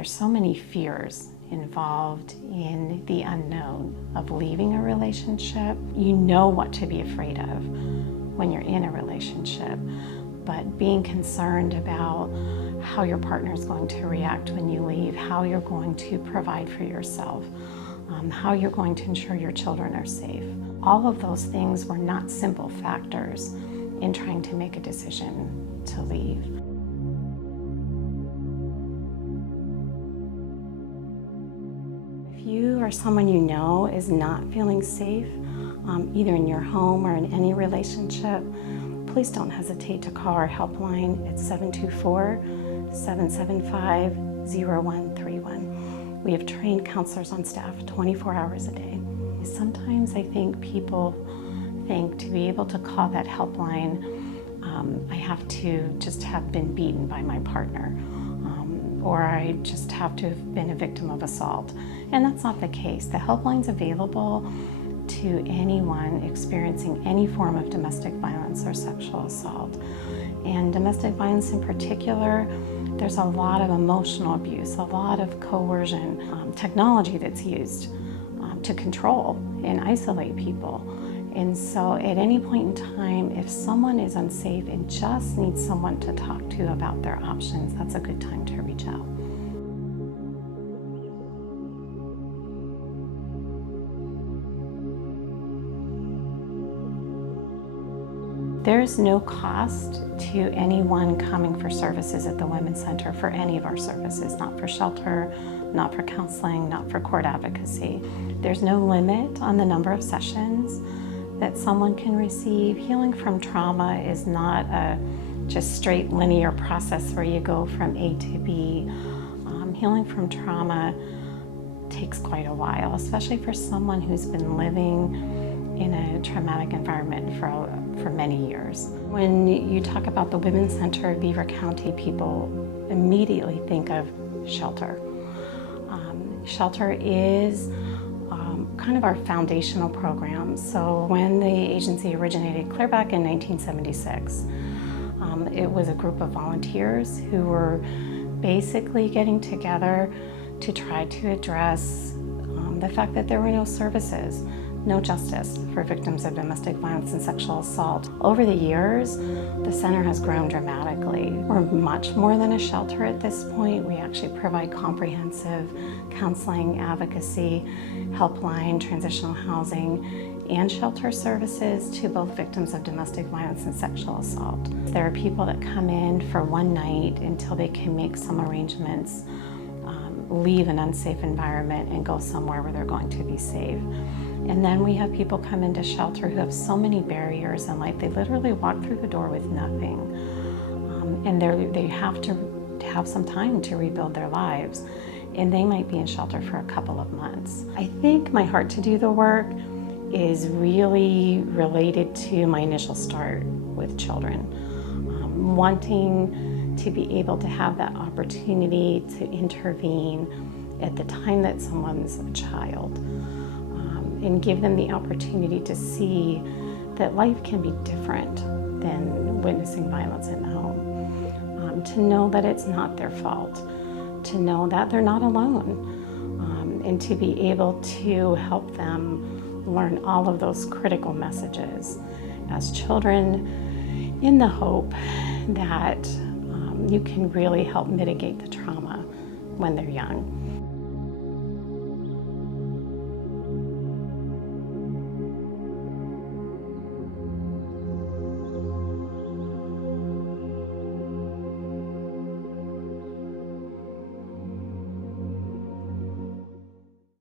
There's so many fears involved in the unknown of leaving a relationship. You know what to be afraid of when you're in a relationship, but being concerned about how your partner is going to react when you leave, how you're going to provide for yourself, how you're going to ensure your children are safe. All of those things were not simple factors in trying to make a decision to leave. If you or someone you know is not feeling safe, either in your home or in any relationship, please don't hesitate to call our helpline at 724-775-0131. We have trained counselors on staff 24 hours a day. Sometimes I think people think to be able to call that helpline, I have to just have been beaten by my partner, or I just have to have been a victim of assault. And that's not the case. The helpline's available to anyone experiencing any form of domestic violence or sexual assault. And domestic violence in particular, there's a lot of emotional abuse, a lot of coercion, technology that's used to control and isolate people. And so at any point in time, if someone is unsafe and just needs someone to talk to about their options, that's a good time to reach out. There's no cost to anyone coming for services at the Women's Center for any of our services, not for shelter, not for counseling, not for court advocacy. There's no limit on the number of sessions that someone can receive. Healing from trauma is not a just straight linear process where you go from A to B. Healing from trauma takes quite a while, especially for someone who's been living in a traumatic environment for many years. When you talk about the Women's Center of Beaver County, people immediately think of shelter. Shelter is kind of our foundational program. So when the agency originated clear back in 1976, it was a group of volunteers who were basically getting together to try to address the fact that there were no services, no justice for victims of domestic violence and sexual assault. Over the years, the center has grown dramatically. We're much more than a shelter at this point. We actually provide comprehensive counseling, advocacy, helpline, transitional housing, and shelter services to both victims of domestic violence and sexual assault. There are people that come in for one night until they can make some arrangements, leave an unsafe environment and go somewhere where they're going to be safe. And then we have people come into shelter who have so many barriers in life. They literally walk through the door with nothing. And they have to have some time to rebuild their lives. And they might be in shelter for a couple of months. I think my heart to do the work is really related to my initial start with children. Wanting to be able to have that opportunity to intervene at the time that someone's a child. And give them the opportunity to see that life can be different than witnessing violence in the home. To know that it's not their fault, to know that they're not alone, and to be able to help them learn all of those critical messages as children in the hope that you can really help mitigate the trauma when they're young.